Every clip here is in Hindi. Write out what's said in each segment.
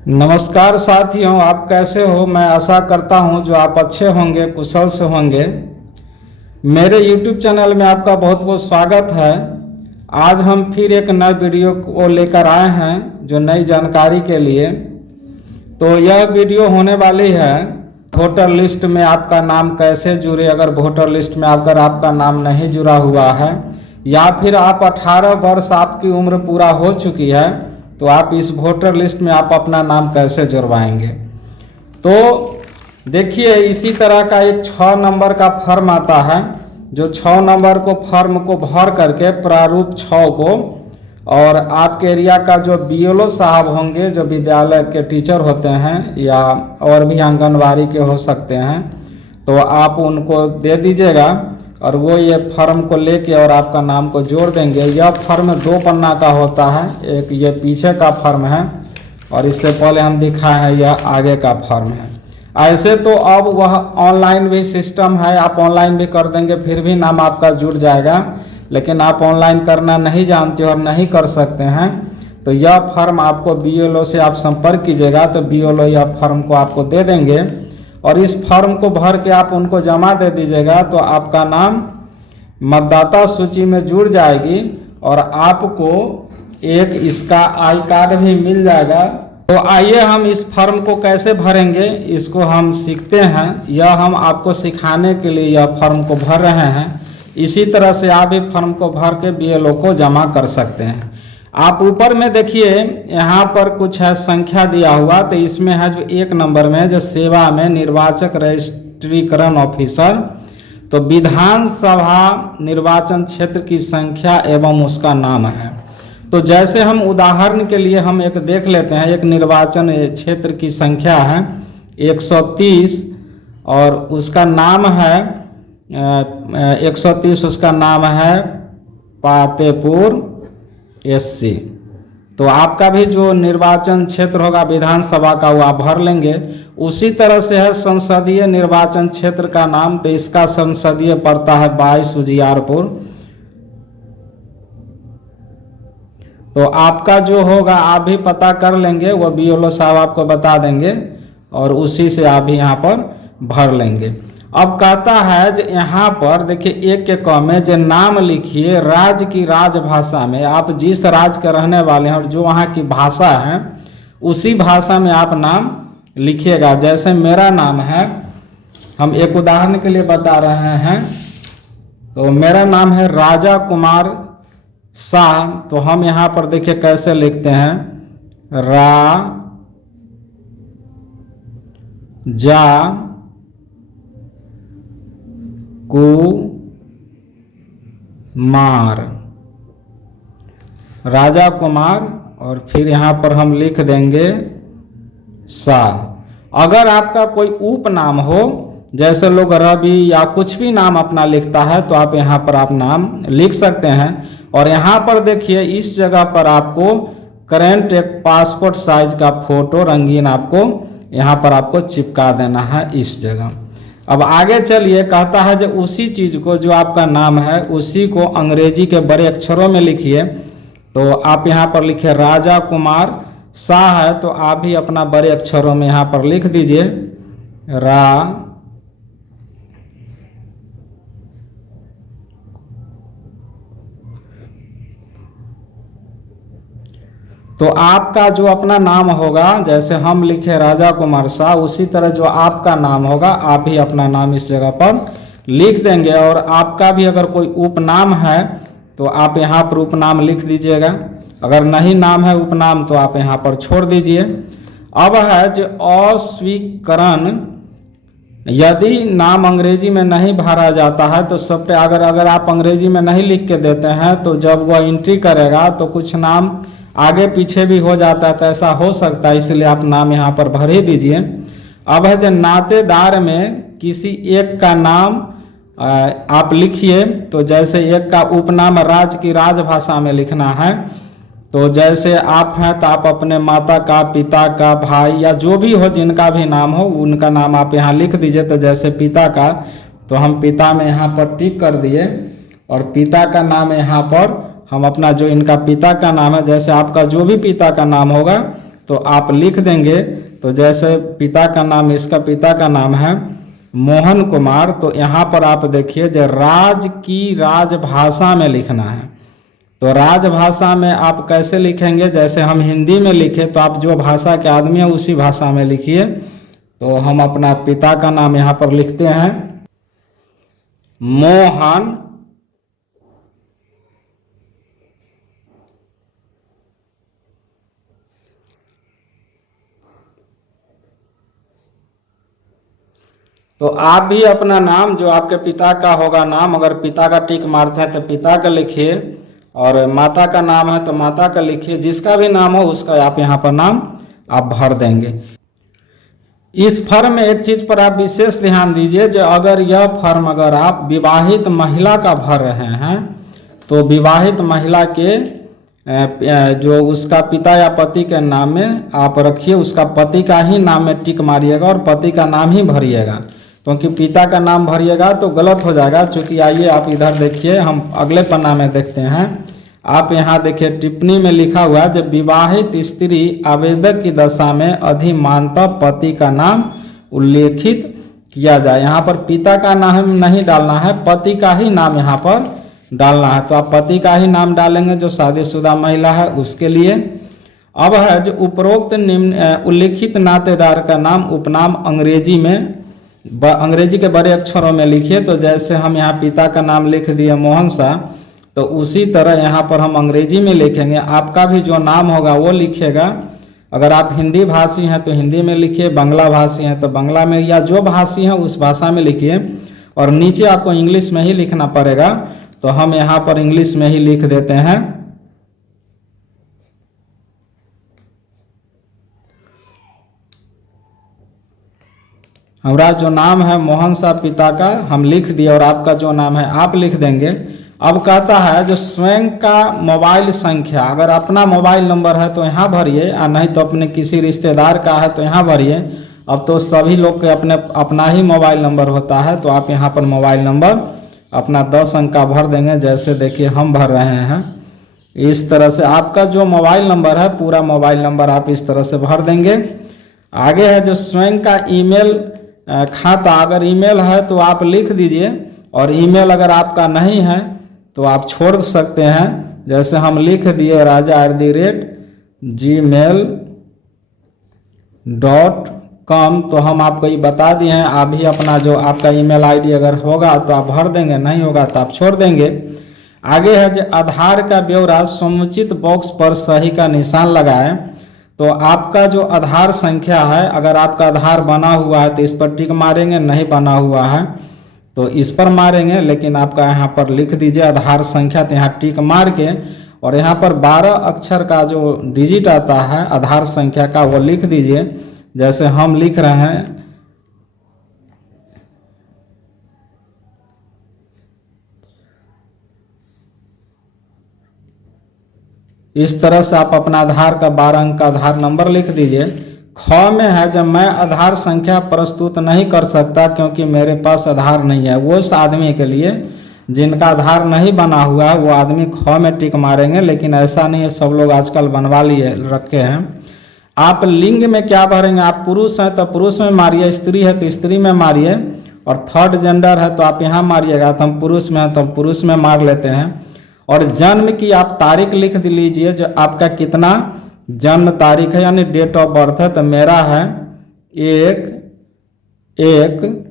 नमस्कार साथियों, आप कैसे हो। मैं आशा करता हूं जो आप अच्छे होंगे, कुशल से होंगे। मेरे YouTube चैनल में आपका बहुत बहुत स्वागत है। आज हम फिर एक नए वीडियो को लेकर आए हैं जो नई जानकारी के लिए। तो यह वीडियो होने वाली है वोटर लिस्ट में आपका नाम कैसे जुड़े। अगर वोटर लिस्ट में अगर आपका नाम नहीं जुड़ा हुआ है या फिर आप 18 वर्ष आपकी उम्र पूरा हो चुकी है तो आप इस वोटर लिस्ट में आप अपना नाम कैसे जुड़वाएंगे। तो देखिए, इसी तरह का एक 6 नंबर का फॉर्म आता है जो 6 नंबर को फॉर्म को भर करके प्रारूप 6 को, और आपके एरिया का जो BLO साहब होंगे, जो विद्यालय के टीचर होते हैं या और भी आंगनबाड़ी के हो सकते हैं, तो आप उनको दे दीजिएगा और वो ये फॉर्म को लेके और आपका नाम को जोड़ देंगे। यह फॉर्म 2 पन्ना का होता है। एक ये पीछे का फॉर्म है और इससे पहले हम दिखाए हैं यह आगे का फॉर्म है। ऐसे तो अब वह ऑनलाइन भी सिस्टम है, आप ऑनलाइन भी कर देंगे फिर भी नाम आपका जुड़ जाएगा। लेकिन आप ऑनलाइन करना नहीं जानते और नहीं कर सकते हैं तो यह फॉर्म आपको BLO से आप संपर्क कीजिएगा तो BLO यह फॉर्म को आपको दे देंगे और इस फॉर्म को भर के आप उनको जमा दे दीजिएगा तो आपका नाम मतदाता सूची में जुड़ जाएगी और आपको एक इसका आई कार्ड भी मिल जाएगा। तो आइए हम इस फॉर्म को कैसे भरेंगे इसको हम सीखते हैं। यह हम आपको सिखाने के लिए यह फॉर्म को भर रहे हैं। इसी तरह से आप भी फॉर्म को भर के BLO को जमा कर सकते हैं। आप ऊपर में देखिए, यहाँ पर कुछ है संख्या दिया हुआ, तो इसमें है जो 1 नंबर में जो सेवा में निर्वाचक रजिस्ट्रीकरण ऑफिसर, तो विधानसभा निर्वाचन क्षेत्र की संख्या एवं उसका नाम है। तो जैसे हम उदाहरण के लिए हम एक देख लेते हैं, एक निर्वाचन क्षेत्र की संख्या है 130 और उसका नाम है 130, उसका नाम है पातेपुर SC। तो आपका भी जो निर्वाचन क्षेत्र होगा विधानसभा का वो आप भर लेंगे। उसी तरह से है संसदीय निर्वाचन क्षेत्र का नाम, तो इसका संसदीय पड़ता है 22 उजियारपुर। तो आपका जो होगा आप भी पता कर लेंगे, वो BLO साहब आपको बता देंगे और उसी से आप भी यहाँ पर भर लेंगे। अब कहता है जो यहाँ पर देखिए एक में जो नाम लिखिए राज्य की राजभाषा में, आप जिस राज्य के रहने वाले हैं और जो वहाँ की भाषा है उसी भाषा में आप नाम लिखिएगा। जैसे मेरा नाम है, हम एक उदाहरण के लिए बता रहे हैं, तो मेरा नाम है राजा कुमार शाह। तो हम यहाँ पर देखिए कैसे लिखते हैं, राजा कुमार और फिर यहाँ पर हम लिख देंगे शाह। अगर आपका कोई उपनाम हो, जैसे लोग रवि या कुछ भी नाम अपना लिखता है, तो आप यहाँ पर आप नाम लिख सकते हैं। और यहाँ पर देखिए इस जगह पर आपको करेंट एक पासपोर्ट साइज का फोटो रंगीन आपको यहाँ पर आपको चिपका देना है इस जगह। अब आगे चलिए, कहता है जो उसी चीज़ को जो आपका नाम है उसी को अंग्रेजी के बड़े अक्षरों में लिखिए। तो आप यहाँ पर लिखिए राजा कुमार शाह है, तो आप भी अपना बड़े अक्षरों में यहाँ पर लिख दीजिए तो आपका जो अपना नाम होगा, जैसे हम लिखे राजा कुमार शाह, उसी तरह जो आपका नाम होगा आप भी अपना नाम इस जगह पर लिख देंगे। और आपका भी अगर कोई उपनाम है तो आप यहाँ पर उपनाम लिख दीजिएगा। अगर नहीं नाम है उपनाम तो आप यहाँ पर छोड़ दीजिए। अब है जो अस्वीकरण, यदि नाम अंग्रेजी में नहीं भरा जाता है तो सब पे अगर आप अंग्रेजी में नहीं लिख के देते हैं तो जब वह एंट्री करेगा तो कुछ नाम आगे पीछे भी हो जाता है, तो ऐसा हो सकता है, इसलिए आप नाम यहाँ पर भर ही दीजिए। अब है जो नातेदार में किसी एक का नाम आप लिखिए। तो जैसे एक का उपनाम राज्य की राजभाषा में लिखना है, तो जैसे आप हैं तो आप अपने माता का, पिता का, भाई या जो भी हो जिनका भी नाम हो उनका नाम आप यहाँ लिख दीजिए। तो जैसे पिता का, तो हम पिता में यहाँ पर टिक कर दिए और पिता का नाम यहाँ पर हम अपना जो इनका पिता का नाम है, जैसे आपका जो भी पिता का नाम होगा तो आप लिख देंगे। तो जैसे पिता का नाम, इसका पिता का नाम है मोहन कुमार, तो यहाँ पर आप देखिए जो राज की राजभाषा में लिखना है। तो राजभाषा में आप कैसे लिखेंगे, जैसे हम हिंदी में लिखे तो आप जो भाषा के आदमी हैं उसी भाषा में लिखिए। तो हम अपना पिता का नाम यहाँ पर लिखते हैं मोहन तो आप भी अपना नाम जो आपके पिता का होगा नाम, अगर पिता का टिक मारते हैं तो पिता का लिखिए, और माता का नाम है तो माता का लिखिए। जिसका भी नाम हो उसका आप यहाँ पर नाम आप भर देंगे। इस फॉर्म में एक चीज़ पर आप विशेष ध्यान दीजिए, जो अगर यह फॉर्म अगर आप विवाहित महिला का भर रहे हैं तो विवाहित महिला के जो उसका पिता या पति के नाम में आप रखिए, उसका पति का ही नाम में टिक मारिएगा और पति का नाम ही भरिएगा, क्योंकि पिता का नाम भरिएगा तो गलत हो जाएगा। चूँकि आइए आप इधर देखिए, हम अगले पन्ना में देखते हैं। आप यहाँ देखिए टिप्पणी में लिखा हुआ है, जब विवाहित स्त्री आवेदक की दशा में अधिमानतः पति का नाम उल्लेखित किया जाए। यहाँ पर पिता का नाम नहीं डालना है, पति का ही नाम यहाँ पर डालना है। तो आप पति का ही नाम डालेंगे जो शादीशुदा महिला है उसके लिए। अब है जो उपरोक्त निम्न उल्लिखित नातेदार का नाम उपनाम अंग्रेजी में अंग्रेजी के बड़े अक्षरों में लिखिए। तो जैसे हम यहाँ पिता का नाम लिख दिए मोहन शाह, तो उसी तरह यहाँ पर हम अंग्रेजी में लिखेंगे। आपका भी जो नाम होगा वो लिखिएगा। अगर आप हिंदी भाषी हैं तो हिंदी में लिखिए, बांग्ला भाषी हैं तो बांग्ला में, या जो भाषी हैं उस भाषा में लिखिए। और नीचे आपको इंग्लिश में ही लिखना पड़ेगा, तो हम यहाँ पर इंग्लिश में ही लिख देते हैं। हमारा जो नाम है मोहन शाह पिता का हम लिख दिए, और आपका जो नाम है आप लिख देंगे। अब कहता है जो स्वयं का मोबाइल संख्या, अगर अपना मोबाइल नंबर है तो यहाँ भरिए, या नहीं तो अपने किसी रिश्तेदार का है तो यहाँ भरिए। अब तो सभी लोग के अपना ही मोबाइल नंबर होता है, तो आप यहाँ पर मोबाइल नंबर अपना 10 अंक का भर देंगे। जैसे देखिए हम भर रहे हैं, इस तरह से आपका जो मोबाइल नंबर है पूरा मोबाइल नंबर आप इस तरह से भर देंगे। आगे है जो स्वयं का ईमेल खाता, अगर ईमेल है तो आप लिख दीजिए, और ईमेल अगर आपका नहीं है तो आप छोड़ सकते हैं। जैसे हम लिख दिए raja@gmail.com, तो हम आपको ये बता दिए हैं। आप भी अपना जो आपका ईमेल आईडी अगर होगा तो आप भर देंगे, नहीं होगा तो आप छोड़ देंगे। आगे है जो आधार का ब्यौरा समुचित बॉक्स पर सही का निशान लगाएं। तो आपका जो आधार संख्या है, अगर आपका आधार बना हुआ है तो इस पर टिक मारेंगे, नहीं बना हुआ है तो इस पर मारेंगे। लेकिन आपका यहाँ पर लिख दीजिए आधार संख्या, तो यहाँ टिक मार के, और यहाँ पर 12 अक्षर का जो डिजिट आता है आधार संख्या का वो लिख दीजिए। जैसे हम लिख रहे हैं इस तरह से आप अपना आधार का 12 अंक का आधार नंबर लिख दीजिए। ख में है जब मैं आधार संख्या प्रस्तुत नहीं कर सकता क्योंकि मेरे पास आधार नहीं है, वो उस आदमी के लिए जिनका आधार नहीं बना हुआ है वो आदमी ख में टिक मारेंगे। लेकिन ऐसा नहीं है, सब लोग आजकल बनवा लिए रखे हैं। आप लिंग में क्या भरेंगे, आप पुरुष हैं तो पुरुष में मारिए, स्त्री है तो स्त्री में मारिए, और थर्ड जेंडर है तो आप यहाँ मारिएगा। तो हम पुरुष में हैं तो पुरुष में मार लेते हैं। और जन्म की आप तारीख लिख लीजिए, जो आपका कितना जन्म तारीख है यानी डेट ऑफ बर्थ है। तो मेरा है 1/1,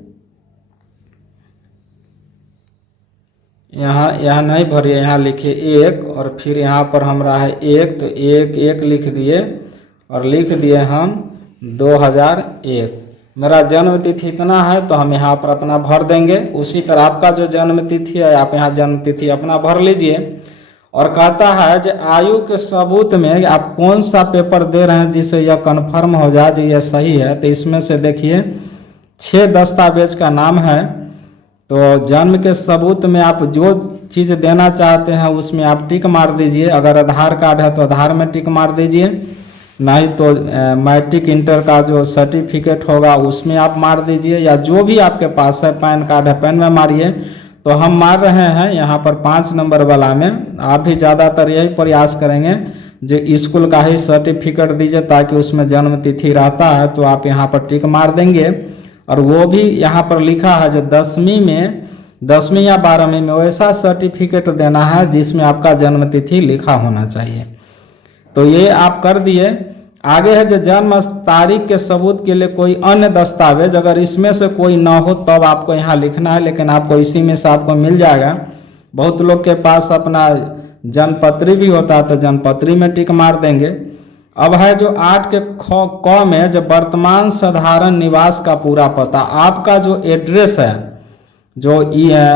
यहाँ नहीं भरिए, यहाँ लिखिए 1, और फिर यहाँ पर हमारा है 1, तो 1/1 लिख दिए, और लिख दिए हम 2001। मेरा जन्म तिथि इतना है तो हम यहाँ पर अपना भर देंगे। उसी तरह आपका जो जन्म तिथि है आप यहाँ जन्म तिथि अपना भर लीजिए। और कहता है जो आयु के सबूत में आप कौन सा पेपर दे रहे हैं जिससे यह कन्फर्म हो जाए जो यह सही है। तो इसमें से देखिए 6 दस्तावेज का नाम है। तो जन्म के सबूत में आप जो चीज़ देना चाहते हैं उसमें आप टिक मार दीजिए। अगर आधार कार्ड है तो आधार में टिक मार दीजिए, नहीं तो मैट्रिक इंटर का जो सर्टिफिकेट होगा उसमें आप मार दीजिए, या जो भी आपके पास है, पैन कार्ड है पैन में मारिए। तो हम मार रहे हैं यहाँ पर 5 नंबर वाला में, आप भी ज़्यादातर यही प्रयास करेंगे जो स्कूल का ही सर्टिफिकेट दीजिए, ताकि उसमें जन्म तिथि रहता है तो आप यहाँ पर टिक मार देंगे। और वो भी यहाँ पर लिखा है जो 10वीं या 12वीं में वैसा सर्टिफिकेट देना है जिसमें आपका जन्म तिथि लिखा होना चाहिए। तो ये आप कर दिए। आगे है जो जन्म तारीख के सबूत के लिए कोई अन्य दस्तावेज, अगर इसमें से कोई ना हो तब आपको यहाँ लिखना है, लेकिन आपको इसी में से आपको मिल जाएगा। बहुत लोग के पास अपना जन्मपत्री भी होता है तो जन्मपत्री में टिक मार देंगे। अब है जो 8 के क में जो वर्तमान साधारण निवास का पूरा पता, आपका जो एड्रेस है, जो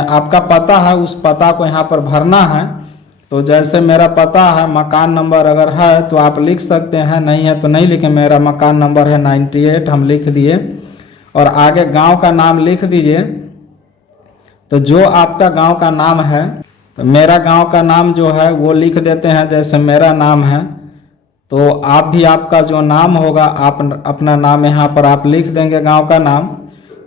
आपका पता है, उस पता को यहाँ पर भरना है। तो जैसे मेरा पता है, मकान नंबर अगर है तो आप लिख सकते हैं, नहीं है तो नहीं लिखें। मेरा मकान नंबर है 98, हम लिख दिए। और आगे गांव का नाम लिख दीजिए। तो जो आपका गांव का नाम है, तो मेरा गांव का नाम जो है वो लिख देते हैं। जैसे मेरा नाम है तो आप भी आपका जो नाम होगा आप अपना नाम यहाँ पर आप लिख देंगे, गांव का नाम।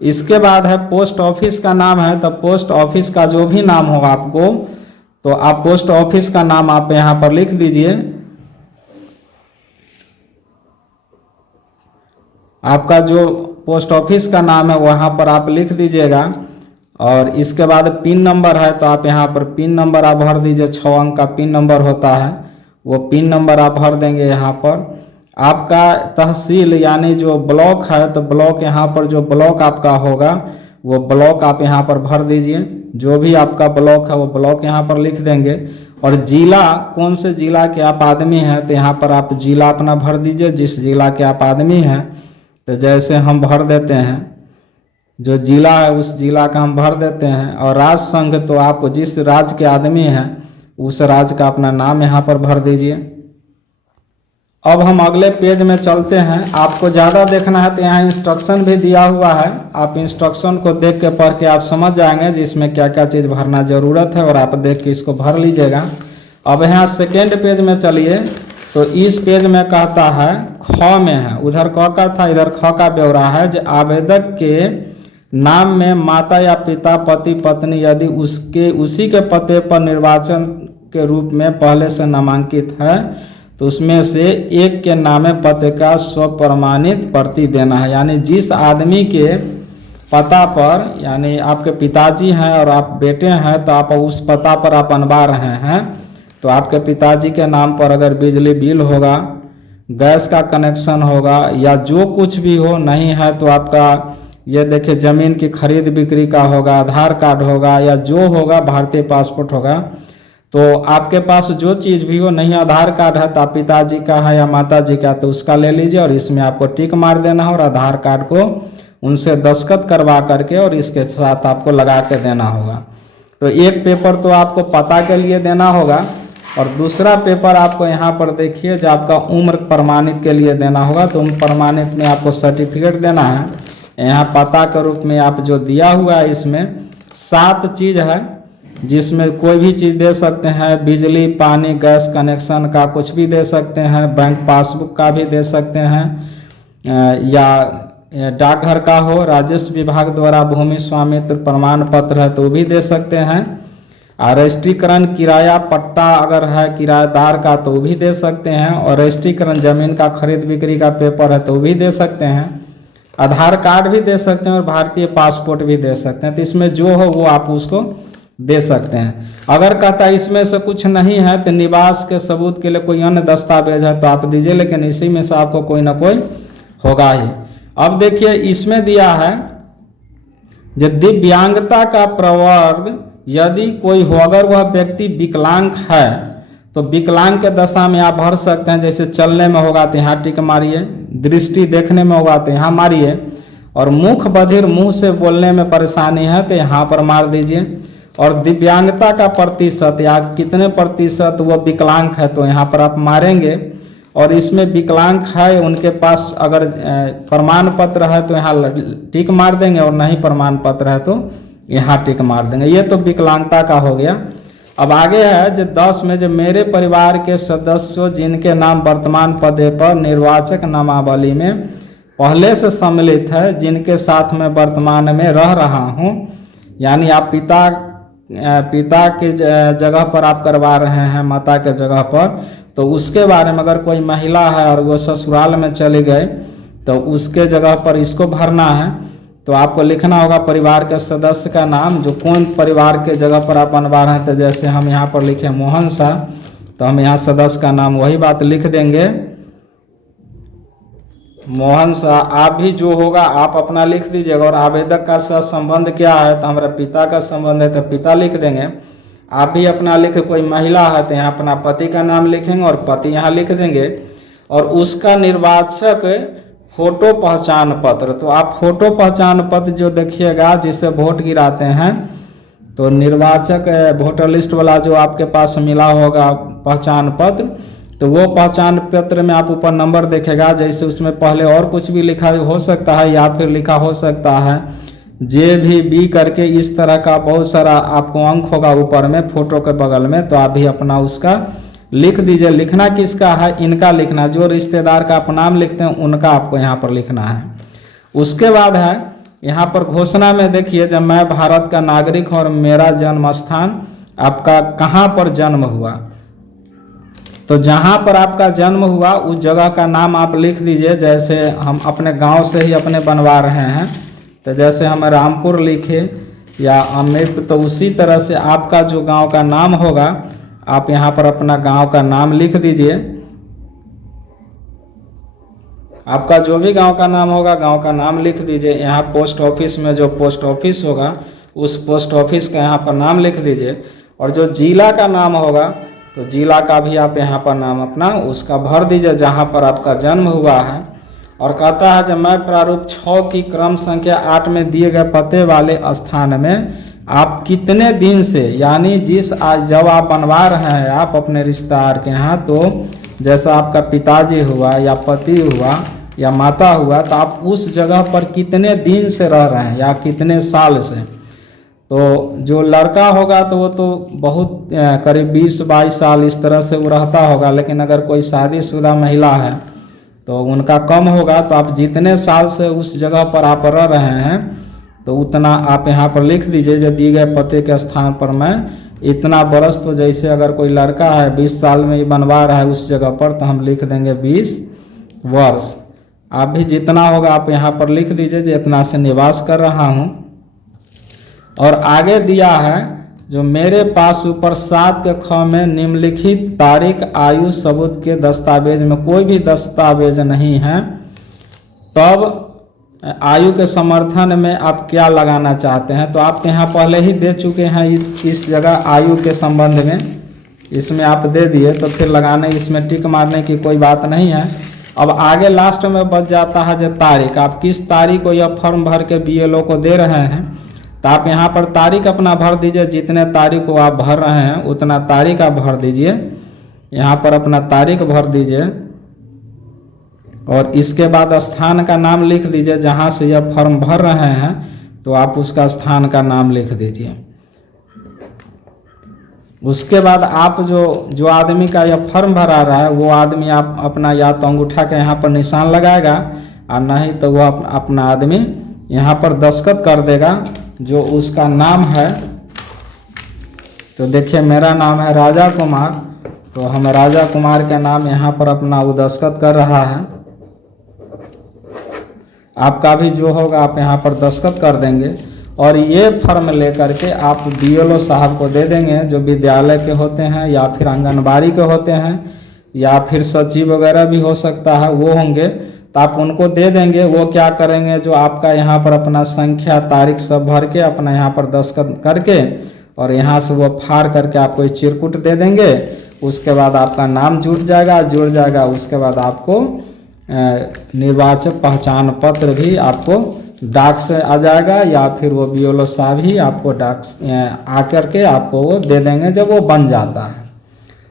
इसके बाद है पोस्ट ऑफिस का नाम है, तो पोस्ट ऑफिस का जो भी नाम होगा आपको, तो आप पोस्ट ऑफिस का नाम आप यहाँ पर लिख दीजिए। आपका जो पोस्ट ऑफिस का नाम है वहाँ पर आप लिख दीजिएगा। और इसके बाद पिन नंबर है तो आप यहाँ पर पिन नंबर आप भर दीजिए। 6 अंक का पिन नंबर होता है, वो पिन नंबर आप भर देंगे यहाँ पर। आपका तहसील यानी जो ब्लॉक है, तो ब्लॉक यहाँ पर जो ब्लॉक आपका होगा वो ब्लॉक आप यहाँ पर भर दीजिए। जो भी आपका ब्लॉक है वो ब्लॉक यहाँ पर लिख देंगे। और जिला, कौन से जिला के आप आदमी हैं, तो यहाँ पर आप जिला अपना भर दीजिए, जिस जिला के आप आदमी हैं। तो जैसे हम भर देते हैं, जो जिला है उस जिला का हम भर देते हैं। और राज्य संघ, तो आप जिस राज्य के आदमी हैं उस राज्य का अपना नाम यहाँ पर भर दीजिए। अब हम अगले पेज में चलते हैं। आपको ज़्यादा देखना है तो यहाँ इंस्ट्रक्शन भी दिया हुआ है, आप इंस्ट्रक्शन को देख के पढ़ के आप समझ जाएंगे जिसमें क्या क्या चीज़ भरना ज़रूरत है, और आप देख के इसको भर लीजिएगा। अब यहाँ सेकेंड पेज में चलिए। तो इस पेज में कहता है, ख में है, उधर क का था, इधर ख का ब्यौरा है। जो आवेदक के नाम में माता या पिता, पति पत्नी यदि उसी के पते पर निर्वाचन के रूप में पहले से नामांकित है तो उसमें से एक के नामे पते का स्व प्रमाणित प्रति देना है। यानी जिस आदमी के पता पर, यानी आपके पिताजी हैं और आप बेटे हैं, तो आप उस पता पर आप बनवा रहे हैं, तो आपके पिताजी के नाम पर अगर बिजली बिल होगा, गैस का कनेक्शन होगा, या जो कुछ भी हो, नहीं है तो आपका ये देखिए ज़मीन की खरीद बिक्री का होगा, आधार कार्ड होगा, या जो होगा भारतीय पासपोर्ट होगा। तो आपके पास जो चीज़ भी हो, नहीं आधार कार्ड है तो आप पिताजी का है या माता जी का, तो उसका ले लीजिए और इसमें आपको टिक मार देना है। और आधार कार्ड को उनसे दस्तखत करवा करके और इसके साथ आपको लगा के देना होगा। तो एक पेपर तो आपको पता के लिए देना होगा, और दूसरा पेपर आपको यहाँ पर देखिए जो आपका उम्र प्रमाणित के लिए देना होगा। तो उम्र प्रमाणित में आपको सर्टिफिकेट देना है। यहाँ पता के रूप में आप जो दिया हुआ है, इसमें 7 चीज़ है जिसमें कोई भी चीज़ दे सकते हैं। बिजली, पानी, गैस कनेक्शन का कुछ भी दे सकते हैं, बैंक पासबुक का भी दे सकते हैं, या डाकघर का हो, राजस्व विभाग द्वारा भूमि स्वामित्व प्रमाण पत्र है तो वो भी दे सकते हैं। रजिस्ट्रीकरण किराया पट्टा अगर है किराएदार का तो वो भी दे सकते हैं। और रजिस्ट्रीकरण जमीन का खरीद बिक्री का पेपर है तो वो भी दे सकते हैं। आधार कार्ड भी दे सकते हैं और भारतीय पासपोर्ट भी दे सकते हैं। तो इसमें जो हो वो आप उसको दे सकते हैं। अगर कहता है इसमें से कुछ नहीं है तो निवास के सबूत के लिए कोई अन्य दस्तावेज है तो आप दीजिए, लेकिन इसी में से आपको कोई ना कोई होगा ही। अब देखिए इसमें दिया है जो दिव्यांगता का प्रवर्ग यदि कोई हो, अगर वह व्यक्ति विकलांग है तो विकलांग के दशा में आप भर सकते हैं। जैसे चलने में होगा तो यहाँ टिक मारिए, दृष्टि देखने में होगा तो यहाँ मारिए, और मुख बधिर, मुंह से बोलने में परेशानी है तो यहाँ पर मार दीजिए। और दिव्यांगता का प्रतिशत या कितने प्रतिशत वो विकलांग है तो यहाँ पर आप मारेंगे। और इसमें विकलांग है उनके पास अगर प्रमाण पत्र है तो यहाँ टिक मार देंगे, और नहीं प्रमाण पत्र है तो यहाँ टिक मार देंगे। ये तो विकलांगता का हो गया। अब आगे है जो 10 में, जो मेरे परिवार के सदस्यों जिनके नाम वर्तमान पदे पर निर्वाचक नामावली में पहले से सम्मिलित है, जिनके साथ मैं वर्तमान में रह रहा हूँ, यानी आप पिता की जगह पर आप करवा रहे हैं, माता के जगह पर, तो उसके बारे में, अगर कोई महिला है और वो ससुराल में चले गए तो उसके जगह पर इसको भरना है। तो आपको लिखना होगा परिवार के सदस्य का नाम, जो कौन परिवार के जगह पर आप बनवा रहे हैं। तो जैसे हम यहाँ पर लिखे मोहन शाह, तो हम यहाँ सदस्य का नाम वही बात लिख देंगे मोहन शाह। आप भी जो होगा आप अपना लिख दीजिएगा। और आवेदक का साथ संबंध क्या है, तो हमारा पिता का संबंध है तो पिता लिख देंगे। आप भी अपना लिख, कोई महिला है तो यहाँ अपना पति का नाम लिखेंगे और पति यहाँ लिख देंगे। और उसका निर्वाचक फोटो पहचान पत्र, तो आप फोटो पहचान पत्र जो देखिएगा जिससे वोट गिराते हैं, तो निर्वाचक वोटर लिस्ट वाला जो आपके पास मिला होगा पहचान पत्र, तो वो पहचान पत्र में आप ऊपर नंबर देखेगा। जैसे उसमें पहले और कुछ भी लिखा हो सकता है या फिर लिखा हो सकता है JVB करके, इस तरह का बहुत सारा आपको अंक होगा ऊपर में फोटो के बगल में। तो आप भी अपना उसका लिख दीजिए। लिखना किसका है, इनका लिखना, जो रिश्तेदार का आप नाम लिखते हैं उनका आपको यहाँ पर लिखना है। उसके बाद है यहाँ पर घोषणा में देखिए, जब मैं भारत का नागरिक हूँ और मेरा जन्म स्थान, आपका कहाँ पर जन्म हुआ, तो जहाँ पर आपका जन्म हुआ उस जगह का नाम आप लिख दीजिए। जैसे हम अपने गांव से ही अपने बनवा रहे हैं, तो जैसे हम रामपुर लिखे या अमृत, तो उसी तरह से आपका जो गांव का नाम होगा आप यहाँ पर अपना गांव का नाम लिख दीजिए। आपका जो भी गांव का नाम होगा गांव का नाम लिख दीजिए। यहाँ पोस्ट ऑफिस में जो पोस्ट ऑफिस होगा उस पोस्ट ऑफिस का यहाँ पर नाम लिख दीजिए। और जो जिला का नाम होगा तो जिला का भी आप यहाँ पर नाम अपना उसका भर दीजिए जहाँ पर आपका जन्म हुआ है। और कहता है जब मैं प्रारूप 6 की क्रम संख्या 8 में दिए गए पते वाले स्थान में आप कितने दिन से, यानी जिस आज जब आप बनवा रहे हैं आप अपने रिश्तेदार के यहाँ, तो जैसा आपका पिताजी हुआ या पति हुआ या माता हुआ, तो आप उस जगह पर कितने दिन से रह रहे हैं या कितने साल से। तो जो लड़का होगा तो वो तो बहुत करीब 20-22 साल इस तरह से वो रहता होगा। लेकिन अगर कोई शादीशुदा महिला है तो उनका कम होगा। तो आप जितने साल से उस जगह पर आप रह रहे हैं तो उतना आप यहाँ पर लिख दीजिए। जो दिए गए पते के स्थान पर मैं इतना बरस, तो जैसे अगर कोई लड़का है 20 साल में ही बनवा रहा है उस जगह पर, तो हम लिख देंगे 20 वर्ष। आप भी जितना होगा आप यहाँ पर लिख दीजिए जो इतना से निवास कर रहा हूँ। और आगे दिया है जो मेरे पास ऊपर 7 के ख में निम्नलिखित तारीख आयु सबूत के दस्तावेज में कोई भी दस्तावेज नहीं है, तब आयु के समर्थन में आप क्या लगाना चाहते हैं। तो आप यहाँ पहले ही दे चुके हैं इस जगह आयु के संबंध में, इसमें आप दे दिए, तो फिर लगाने इसमें टिक मारने की कोई बात नहीं है। अब आगे लास्ट में बच जाता है जो तारीख, आप किस तारीख को यह फॉर्म भर के BLO को दे रहे हैं, तो आप यहाँ पर तारीख अपना भर दीजिए। जितने तारीख को आप भर रहे हैं उतना तारीख आप भर दीजिए। यहाँ पर अपना तारीख भर दीजिए और इसके बाद स्थान का नाम लिख दीजिए। जहाँ से यह फॉर्म भर रहे हैं तो आप उसका स्थान का नाम लिख दीजिए। उसके बाद आप जो आदमी का यह फॉर्म भरा रहा है वो आदमी आप अपना या तो अंगूठा के यहाँ पर निशान लगाएगा और नहीं तो वो अपना आदमी यहाँ पर दस्तखत कर देगा जो उसका नाम है। तो देखिए मेरा नाम है राजा कुमार, तो हम राजा कुमार के नाम यहाँ पर अपना वो दस्तखत कर रहा है। आपका भी जो होगा आप यहाँ पर दस्तखत कर देंगे और ये फॉर्म लेकर के आप BLO साहब को दे देंगे, जो विद्यालय के होते हैं या फिर आंगनबाड़ी के होते हैं या फिर सचिव वगैरह भी हो सकता है वो होंगे, तो आप उनको दे देंगे। वो क्या करेंगे, जो आपका यहाँ पर अपना संख्या तारीख सब भर के अपना यहाँ पर दस्तखत करके और यहाँ से वो फाड़ करके आपको एक चिरकुट दे देंगे। उसके बाद आपका नाम जुड़ जाएगा। उसके बाद आपको निर्वाचक पहचान पत्र भी आपको डाक से आ जाएगा या फिर वो BLO साहब ही आपको डाक आकर के आपको वो दे देंगे जब वो बन जाता है।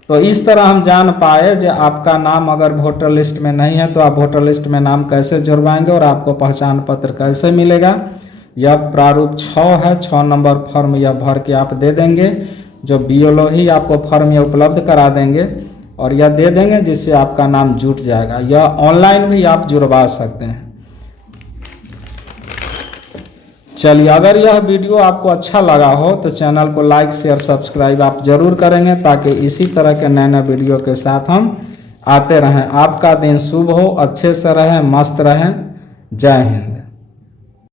तो इस तरह हम जान पाए जो आपका नाम अगर वोटर लिस्ट में नहीं है तो आप वोटर लिस्ट में नाम कैसे जुड़वाएंगे और आपको पहचान पत्र कैसे मिलेगा। यह प्रारूप 6 है, 6 नंबर फॉर्म यह भर के आप दे देंगे, जो BLO ही आपको फॉर्म यह उपलब्ध करा देंगे और यह दे देंगे जिससे आपका नाम जुट जाएगा। यह ऑनलाइन भी आप जुड़वा सकते हैं। चलिए, अगर यह वीडियो आपको अच्छा लगा हो तो चैनल को लाइक शेयर सब्सक्राइब आप ज़रूर करेंगे, ताकि इसी तरह के नए नए वीडियो के साथ हम आते रहें। आपका दिन शुभ हो, अच्छे से रहें, मस्त रहें। जय हिंद।